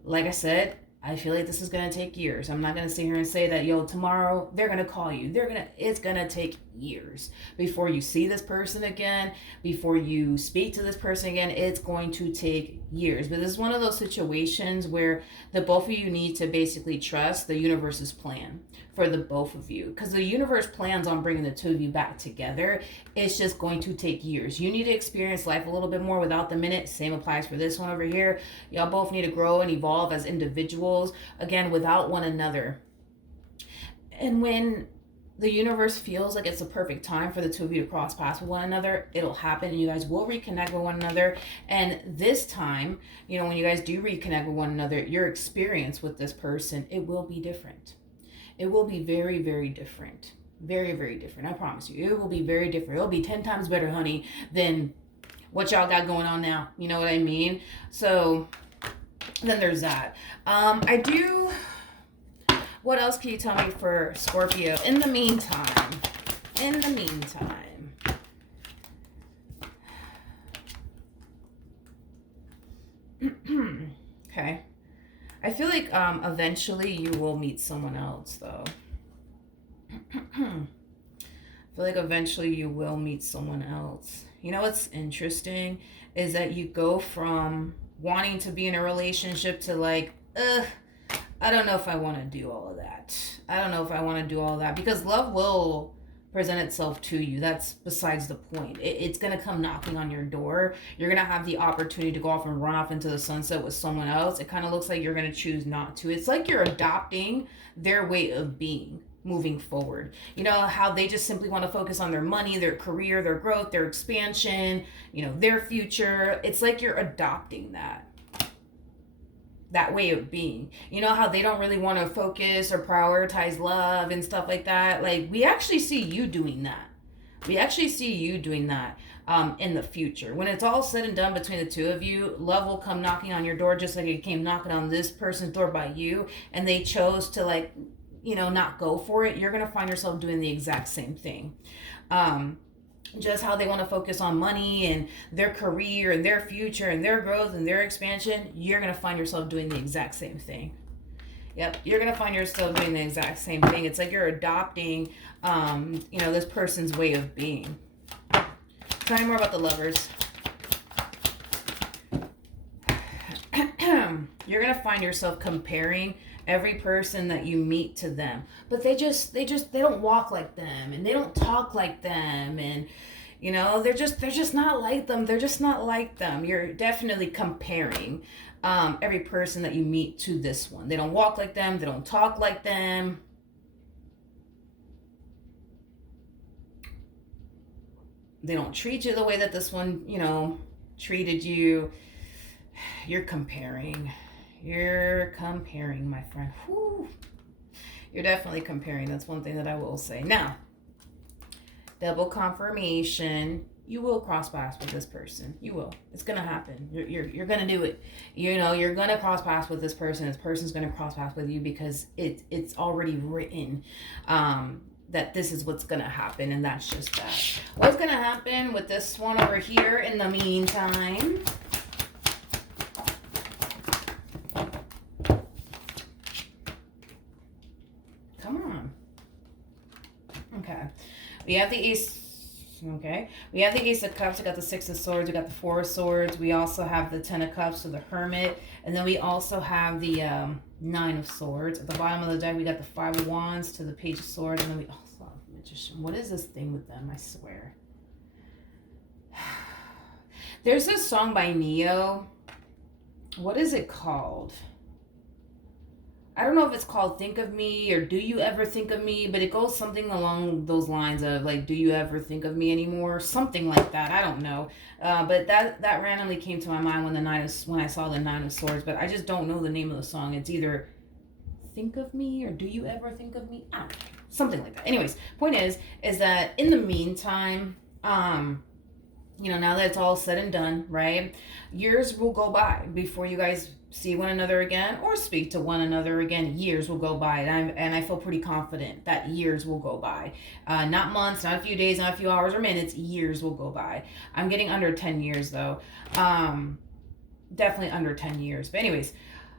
like I said, I feel like this is going to take years. I'm not going to sit here and say that, yo, tomorrow they're going to call you. It's going to take years before you see this person again, before you speak to this person again. It's going to take years. But this is one of those situations where the both of you need to basically trust the universe's plan for the both of you, because the universe plans on bringing the two of you back together. It's just going to take years. You need to experience life a little bit more without the minute. Same applies for this one over here. Y'all both need to grow and evolve as individuals, again, without one another. And when the universe feels like it's a perfect time for the two of you to cross paths with one another, it'll happen and you guys will reconnect with one another. And this time, when you guys do reconnect with one another, your experience with this person, it will be different. It will be very, very different. Very, very different. I promise you. It will be very different. It'll be 10 times better, honey, than what y'all got going on now. You know what I mean? So then there's that. What else can you tell me for Scorpio in the meantime? Okay. I feel like eventually you will meet someone else, though. I feel like eventually you will meet someone else. What's interesting is that you go from wanting to be in a relationship to like, I don't know if I want to do all of that. Because love will present itself to you. That's besides the point. It's going to come knocking on your door. You're going to have the opportunity to go off and run off into the sunset with someone else. It kind of looks like you're going to choose not to. It's like you're adopting their way of being moving forward. How they just simply want to focus on their money, their career, their growth, their expansion, their future. It's like you're adopting that way of being. How they don't really want to focus or prioritize love and stuff like that. Like, we actually see you doing that. In the future. When it's all said and done between the two of you, love will come knocking on your door just like it came knocking on this person's door by you, and they chose to not go for it. You're going to find yourself doing the exact same thing. Just how they want to focus on money and their career and their future and their growth and their expansion, you're going to find yourself doing the exact same thing. Yep, you're going to find yourself doing the exact same thing. It's like you're adopting, this person's way of being. Tell me more about the Lovers. You're going to find yourself comparing every person that you meet to them, but they don't walk like them, and they don't talk like them, and they're just not like them. You're definitely comparing every person that you meet to this one. They don't walk like them, they don't talk like them. They don't treat you the way that this one treated you. You're comparing, my friend. Whew. You're definitely comparing. That's one thing that I will say. Now, double confirmation. You will cross paths with this person. You will. It's gonna happen. You're gonna do it. You're gonna cross paths with this person. This person's gonna cross paths with you because it's already written that this is what's gonna happen, and that's just that. What's gonna happen with this one over here in the meantime? Okay. We have the Ace. Okay. We have the Ace of Cups. We got the Six of Swords. We got the Four of Swords. We also have the Ten of Cups, so the Hermit. And then we also have the Nine of Swords. At the bottom of the deck, we got the Five of Wands to the Page of Swords. And then we also have the Magician. What is this thing with them? I swear. There's this song by Neo. What is it called? I don't know if it's called Think of Me or Do You Ever Think of Me, but it goes something along those lines of like, do you ever think of me anymore? Something like that. I don't know. But that randomly came to my mind when I saw the Nine of Swords, but I just don't know the name of the song. It's either Think of Me or Do You Ever Think of Me? I don't know. Something like that. Anyways, point is that in the meantime, now that it's all said and done, right? Years will go by before you guys see one another again or speak to one another again. Years will go by, and I feel pretty confident that years will go by. Not months, not a few days, not a few hours or minutes. Years will go by. I'm getting under 10 years though. Definitely under 10 years. But anyways,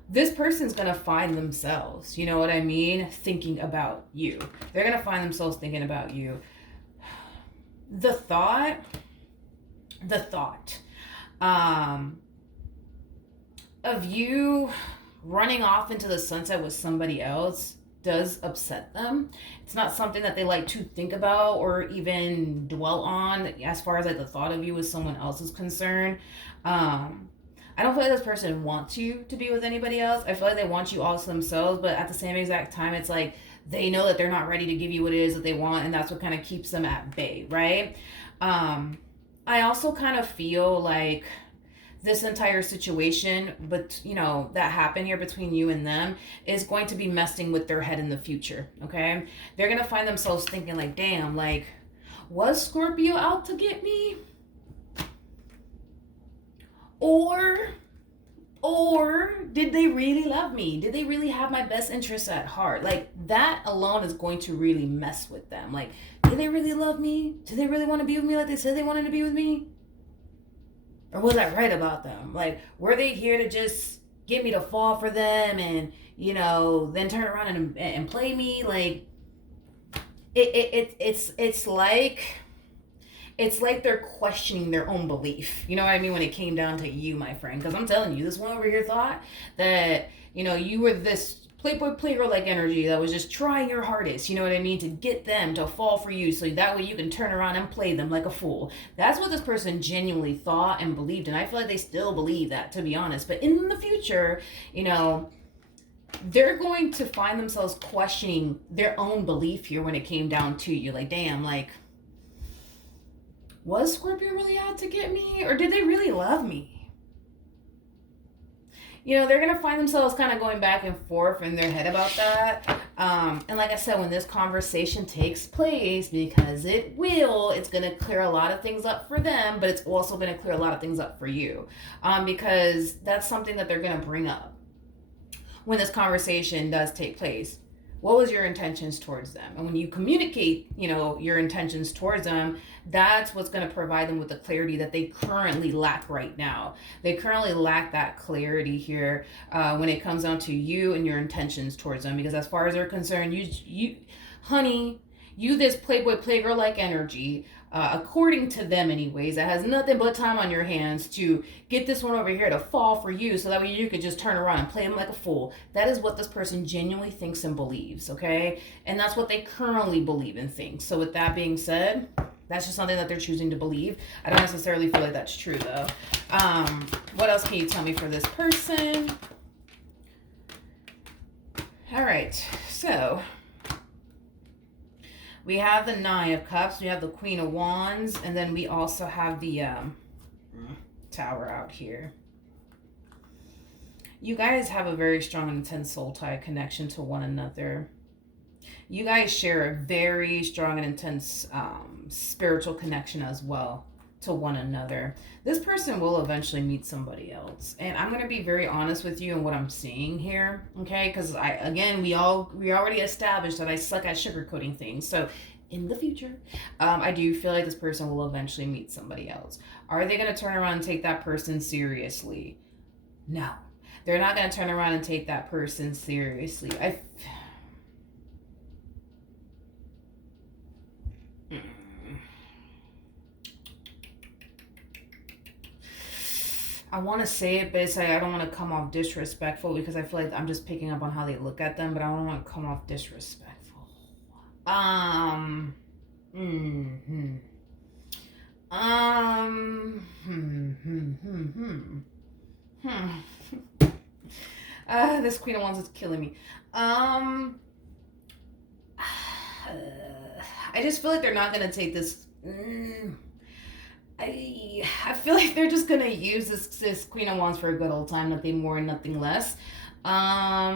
this person's gonna find themselves, you know what I mean, thinking about you. They're gonna find themselves thinking about you. The thought of you running off into the sunset with somebody else does upset them. It's not something that they like to think about or even dwell on as far as like the thought of you with someone else is concerned. I don't feel like this person wants you to be with anybody else. I feel like they want you all to themselves, but at the same exact time, it's like they know that they're not ready to give you what it is that they want, and that's what kind of keeps them at bay, right? I also kind of feel like this entire situation, but that happened here between you and them is going to be messing with their head in the future, okay? They're going to find themselves thinking like, damn, like, was Scorpio out to get me? Or did they really love me? Did they really have my best interests at heart? Like, that alone is going to really mess with them. Like, did they really love me? Did they really want to be with me like they said they wanted to be with me? Or was I right about them? Like, were they here to just get me to fall for them and, then turn around and play me? Like, it's like they're questioning their own belief. You know what I mean? When it came down to you, my friend. Because I'm telling you, this one over here thought that, you were this playboy playgirl like energy that was just trying your hardest, you know what I mean, to get them to fall for you so that way you can turn around and play them like a fool. That's what this person genuinely thought and believed, and I feel like they still believe that, to be honest. But in the future, they're going to find themselves questioning their own belief here when it came down to you. Like, damn, like, was Scorpio really out to get me? Or did they really love me? They're going to find themselves kind of going back and forth in their head about that. And like I said, when this conversation takes place, because it will, it's going to clear a lot of things up for them, but it's also going to clear a lot of things up for you. Because that's something that they're going to bring up when this conversation does take place. What was your intentions towards them? And when you communicate, your intentions towards them, that's what's going to provide them with the clarity that they currently lack right now. They currently lack that clarity here when it comes down to you and your intentions towards them. Because as far as they're concerned, you, honey, you this playboy playgirl like energy, according to them anyways, that has nothing but time on your hands to get this one over here to fall for you so that way you could just turn around and play him like a fool. That is what this person genuinely thinks and believes, okay? And that's what they currently believe and think. So with that being said, that's just something that they're choosing to believe. I don't necessarily feel like that's true though. What else can you tell me for this person? All right, so we have the Nine of Cups, we have the Queen of Wands, and then we also have the Tower out here. You guys have a very strong and intense soul tie connection to one another. You guys share a very strong and intense spiritual connection as well to one another. This person will eventually meet somebody else, and I'm going to be very honest with you in what I'm seeing here, okay? Because we already established that I suck at sugarcoating things. So in the future, I do feel like this person will eventually meet somebody else. Are they going to turn around and take that person seriously? No, they're not going to turn around and take that person seriously. I want to say it, but it's like I don't want to come off disrespectful because I feel like I'm just picking up on how they look at them, but I don't want to come off disrespectful. This Queen of Wands is killing me. I just feel like they're not gonna take this. I feel like they're just gonna use this Queen of Wands for a good old time, nothing more and nothing less. I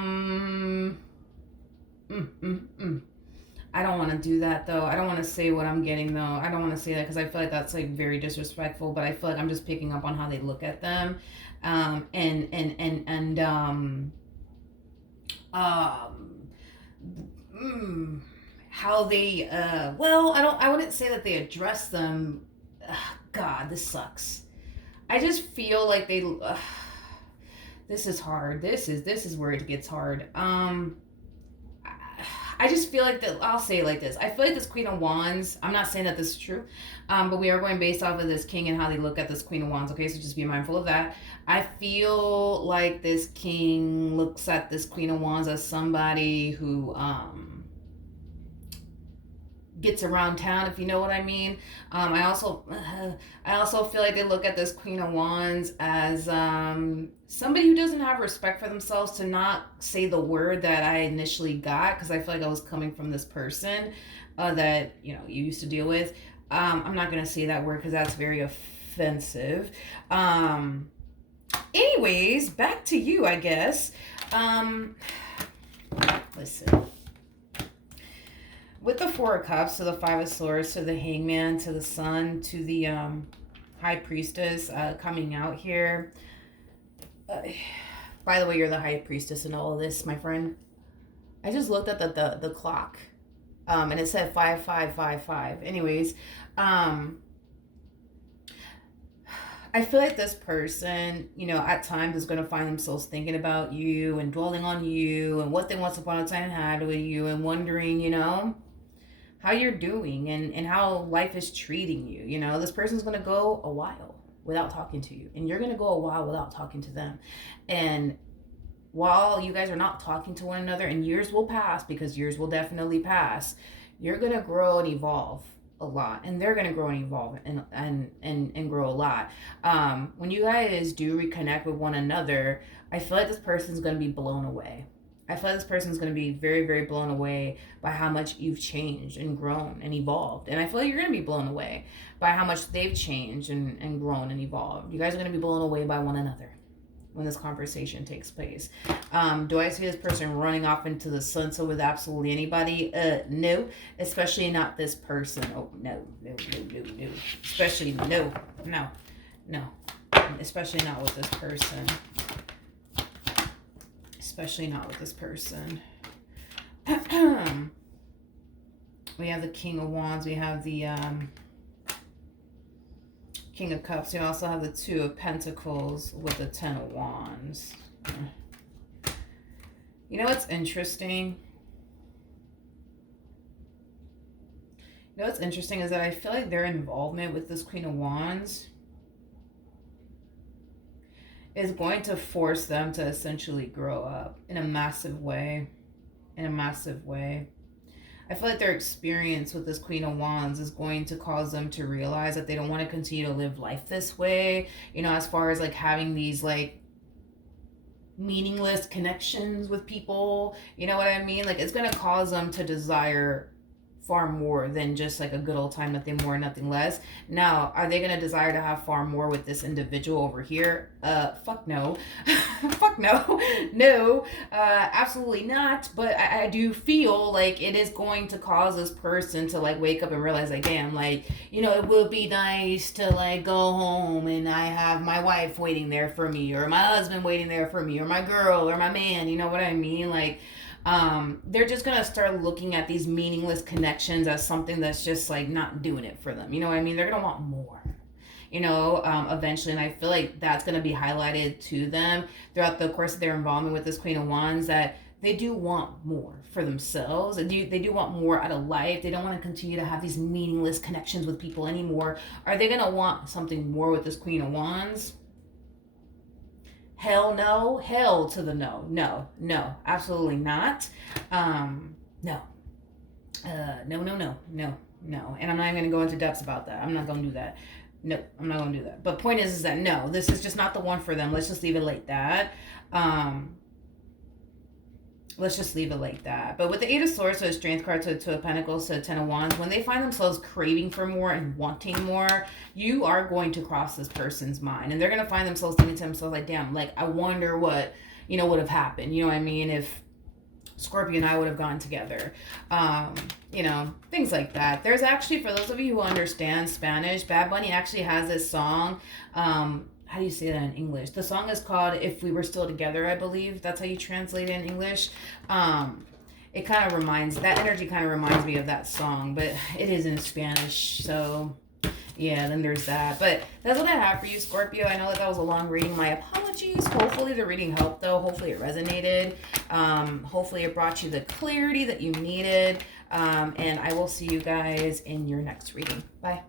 don't want want to do that though. I don't want to say what I'm getting though. I don't want to say that because I feel like that's like very disrespectful. But I feel like I'm just picking up on how they look at them, um, how they well, I wouldn't say that they address them. God, this sucks. I just feel like they. This is hard. This is where it gets hard. I just feel like that. I'll say it like this. I feel like this Queen of Wands. I'm not saying that this is true, but we are going based off of this King and how they look at this Queen of Wands. Okay, so just be mindful of that. I feel like this King looks at this Queen of Wands as somebody who gets around town, if you know what I mean. I also feel like they look at this Queen of Wands as somebody who doesn't have respect for themselves to not say the word that I initially got, because I feel like I was coming from this person that you used to deal with. I'm not gonna say that word because that's very offensive. Anyways, back to you, I guess. Listen. With the Four of Cups, to the Five of Swords, to the Hangman, to the Sun, to the High Priestess coming out here. By the way, you're the High Priestess in all of this, my friend. I just looked at the clock, and it said 5555. Anyways, I feel like this person, at times is going to find themselves thinking about you and dwelling on you and what they once upon a time had with you and wondering, how you're doing and how life is treating you. This person's going to go a while without talking to you, and you're going to go a while without talking to them. And while you guys are not talking to one another, and years will pass, because years will definitely pass, you're going to grow and evolve a lot, and they're going to grow and evolve and grow a lot. When you guys do reconnect with one another, I feel like this person's going to be blown away. I feel like this person's going to be very, very blown away by how much you've changed and grown and evolved. And I feel like you're going to be blown away by how much they've changed and grown and evolved. You guys are going to be blown away by one another when this conversation takes place. Do I see this person running off into the sunset with absolutely anybody? No. Especially not this person. Oh, no. Especially no. Especially not with this person. Especially not with this person. We have the King of Wands. We have the King of Cups. We also have the Two of Pentacles with the Ten of Wands. You know what's interesting? Is that I feel like their involvement with this Queen of Wands is going to force them to essentially grow up in a massive way. I feel like their experience with this Queen of Wands is going to cause them to realize that they don't want to continue to live life this way. As far as like having these like meaningless connections with people. You know what I mean? Like, it's going to cause them to desire far more than just like a good old time, nothing more, nothing less. Now, are they going to desire to have far more with this individual over here? Fuck no. Fuck no. No, absolutely not. But I do feel like it is going to cause this person to like wake up and realize like, damn, like, it would be nice to like go home and I have my wife waiting there for me, or my husband waiting there for me, or my girl, or my man, you know what I mean? Like, they're just going to start looking at these meaningless connections as something that's just like not doing it for them. You know what I mean? They're going to want more, eventually. And I feel like that's going to be highlighted to them throughout the course of their involvement with this Queen of Wands, that they do want more for themselves. They do want more out of life. They don't want to continue to have these meaningless connections with people anymore. Are they going to want something more with this Queen of Wands? Hell no. Hell to the no. No, absolutely not. No. No. And I'm not even going to go into depths about that. I'm not going to do that. No, I'm not going to do that. But point is that no, this is just not the one for them. Let's just leave it like that. But with the Eight of Swords, so the Strength card, to Two of Pentacles, to the Ten of Wands, when they find themselves craving for more and wanting more, you are going to cross this person's mind. And they're going to find themselves thinking to themselves like, damn, like, I wonder what, would have happened. You know what I mean? If Scorpio and I would have gone together. You know, things like that. There's actually, for those of you who understand Spanish, Bad Bunny actually has this song. How do you say that in English? The song is called If We Were Still Together, I believe. That's how you translate it in English. It kind of that energy kind of reminds me of that song, but it is in Spanish. So, yeah, then there's that. But that's what I have for you, Scorpio. I know that was a long reading. My apologies. Hopefully the reading helped, though. Hopefully it resonated. Hopefully it brought you the clarity that you needed. And I will see you guys in your next reading. Bye.